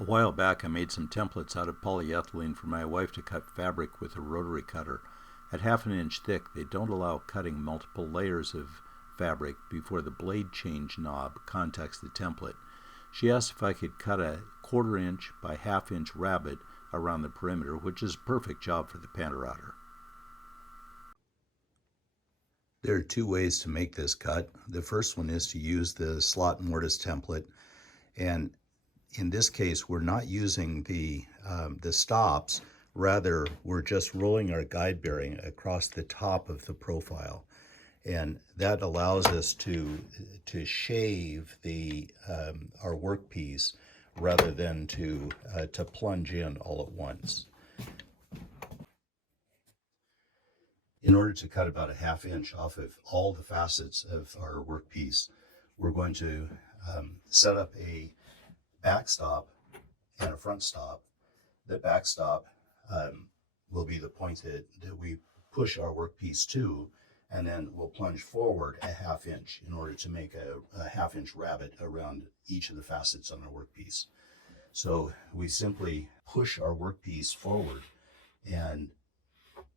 A while back I made some templates out of polyethylene for my wife to cut fabric with a rotary cutter. At 1/2 inch thick, they don't allow cutting multiple layers of fabric before the blade change knob contacts the template. She asked if I could cut a 1/4 inch by 1/2 inch rabbet around the perimeter, which is a perfect job for the PantoRouter. There are 2 ways to make this cut. The first one is to use the slot mortise template, and in this case we're not using the stops. Rather, we're just rolling our guide bearing across the top of the profile, and that allows us to shave our workpiece rather than to plunge in all at once. In order to cut about a 1/2 inch off of all the facets of our workpiece, we're going to set up a backstop and a front stop. The backstop will be the point that we push our workpiece to, and then we'll plunge forward a 1/2 inch in order to make a 1/2 inch rabbet around each of the facets on our workpiece. So we simply push our workpiece forward and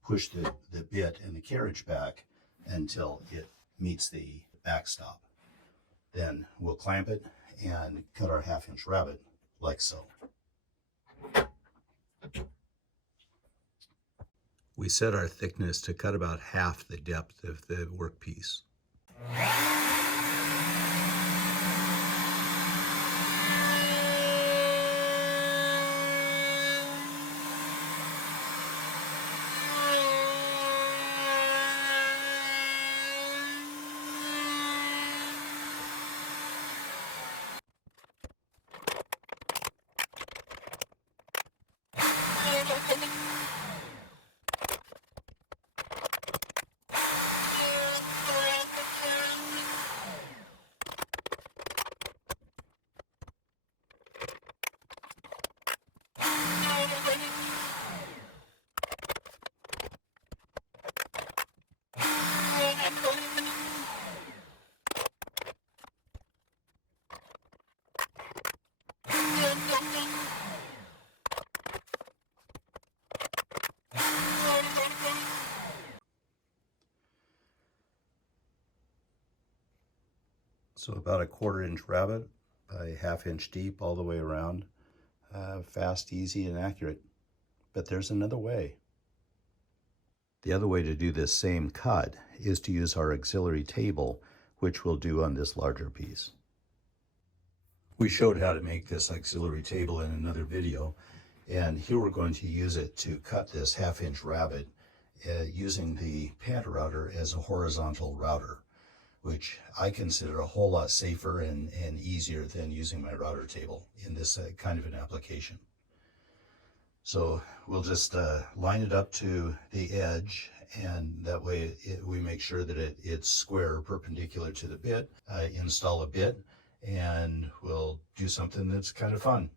push the bit and the carriage back until it meets the backstop. Then we'll clamp it and cut our 1/2 inch rabbet like so. We set our thickness to cut about half the depth of the workpiece. So about a 1/4 inch rabbet by 1/2 inch deep all the way around. Fast, easy, and accurate. But there's another way. The other way to do this same cut is to use our auxiliary table, which we'll do on this larger piece. We showed how to make this auxiliary table in another video, and here we're going to use it to cut this 1/2 inch rabbet using the PantoRouter as a horizontal router, which I consider a whole lot safer and easier than using my router table in this kind of an application. So we'll just line it up to the edge, and that way we make sure that it's square, perpendicular to the bit, install a bit, and we'll do something that's kind of fun.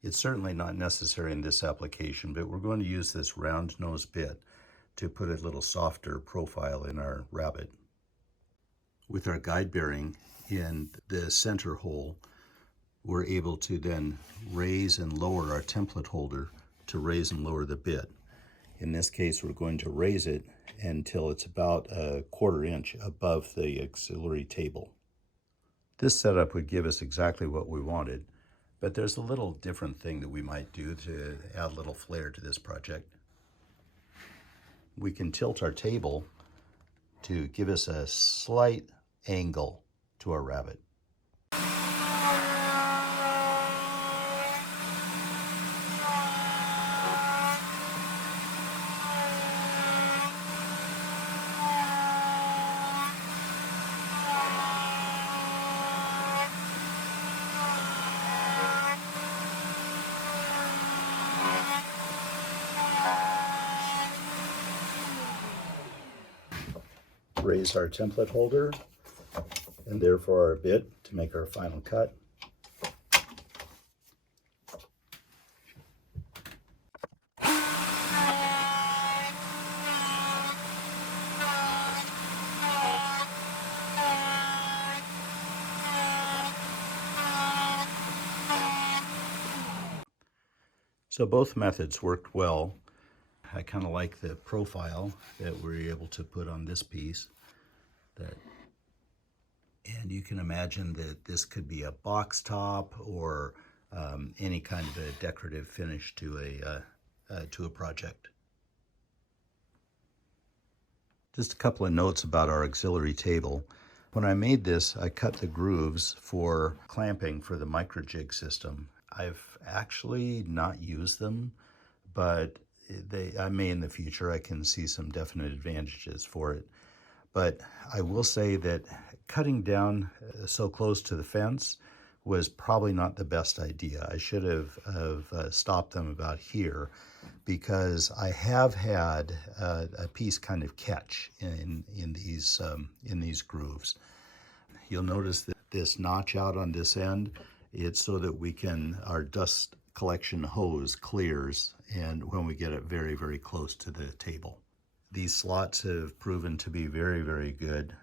It's certainly not necessary in this application, but we're going to use this round nose bit to put a little softer profile in our rabbet. With our guide bearing in the center hole, we're able to then raise and lower our template holder to raise and lower the bit. In this case, we're going to raise it until it's about a 1/4 inch above the auxiliary table. This setup would give us exactly what we wanted, but there's a little different thing that we might do to add a little flair to this project. We can tilt our table to give us a slight angle to our rabbet. Raise our template holder and therefore our bit to make our final cut. So both methods worked well. I kind of like the profile that we're able to put on this piece. And you can imagine that this could be a box top or any kind of a decorative finish to a project. Just a couple of notes about our auxiliary table. When I made this, I cut the grooves for clamping for the micro jig system. I've actually not used them, but I may in the future. I can see some definite advantages for it. But I will say that cutting down so close to the fence was probably not the best idea. I should have stopped them about here, because I have had a piece kind of catch in these grooves. You'll notice that this notch out on this end, it's so that our dust collection hose clears, and when we get it very, very close to the table. These slots have proven to be very, very good.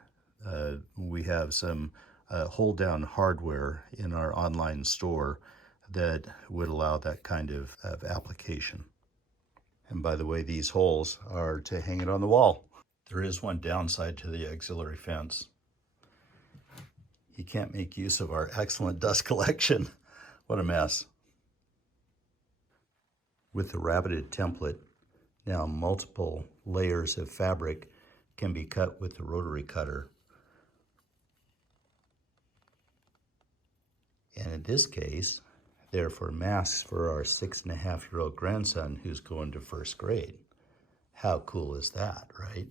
We have some hold down hardware in our online store that would allow that kind of application. And by the way, these holes are to hang it on the wall. There is one downside to the auxiliary fence. You can't make use of our excellent dust collection. What a mess. With the rabbeted template, now multiple layers of fabric can be cut with the rotary cutter. And in this case, they're for masks for our 6.5-year-old grandson who's going to first grade. How cool is that, right?